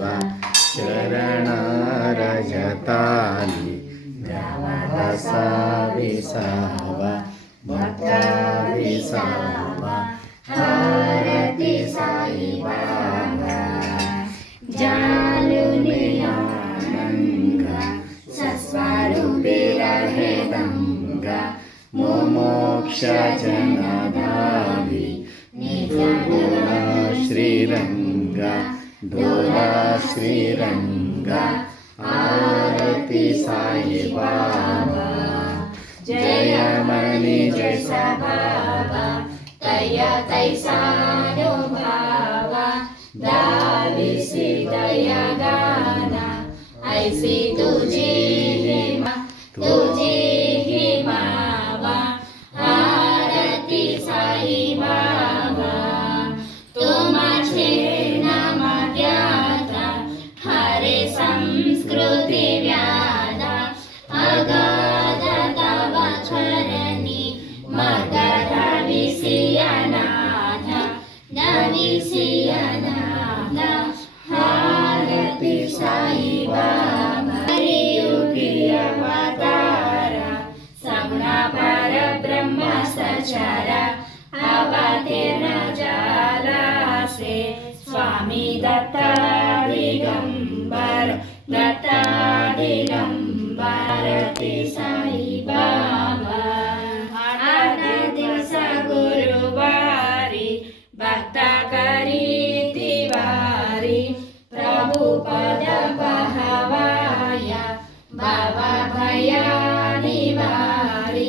चरणारायतानि ज्ञानभाषा विसावा भक्तानि सावा हरति साईवा गंगा जानुनिया नंगा सस्वरु बिरहें गंगा डोला श्रीरंगा आरती साईबाबा मनी जय बाबा तया तैसा बाबा भावा सी दया गाना ऐसी तुझी जाला आवतेन स्वामी दत्तः दिगम्बर नतादिगम्बरति सईबा आबा अन्य दिवस गुरुवारी वार्ता करी दिवारी प्रभु पदं बहावाया बाबा भया निवारी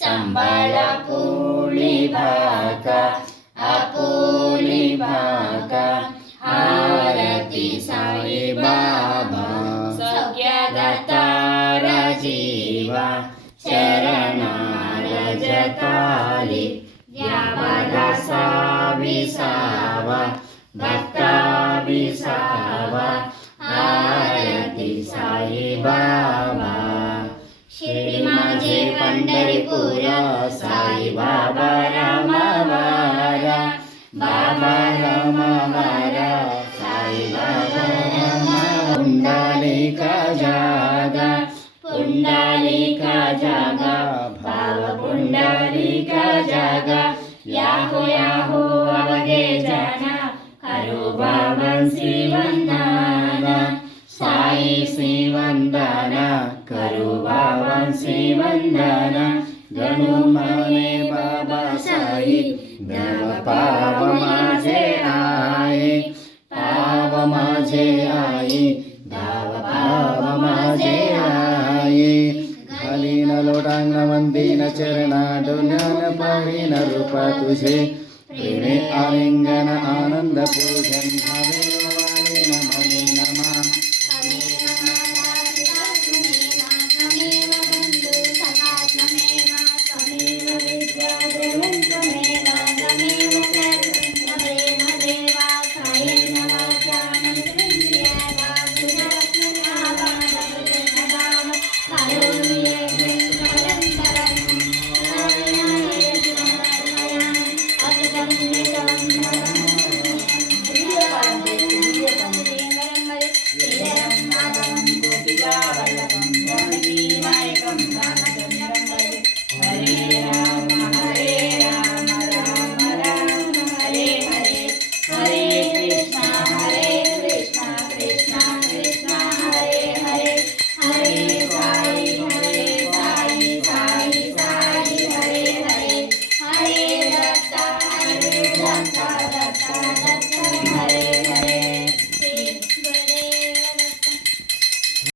ಸಂಬಳ ಪೂಳಿ ಭಾಗ ಅಪೂಲಿ ಭಾಗ ಆರತಿ ಸಾಯಿ ಬಾಬಾ ಸೌಖ್ಯದತಾರ ಜೀವ ಶರಣಾರ ಜತಾಲಿ ಯಾವದ ಸಾವಿ ಸಾವ ಭಕ್ತ ಬಿಸಾವ ಆರತಿ ಸಾಯಿ ಬಾಬಾ पंडरीपुर साई बाबा राम बाबा राम साई बाबा रामा का जागा का जागा भाव का जागा याहो याहो अवगे जाना करो बाबा श्री साई श्री वंदना करो ಶ್ರೀವಂದನ ಗಣುಮನೆ ಬಾಬಾ ಸಾಯಿ ದವ ಪಾವ ಮಾಜೆ ಆಯಿ ಪಾವ ಮಾಜೆ ಆಯಿ ದವ ಪಾವ ಮಾಜೆ ಆಯಿ ಗಲಿನ ಲೋಟಾಂಗ ಮಂದಿನ ಚರಣಾಡು ಜ್ಞಾನ ಪಾಡಿನ ರೂಪ ತುಜೆ ಪ್ರೇಮೆ ಆಲಿಂಗನ ಆನಂದ ಪೂಜನ್ ಭಾವೆ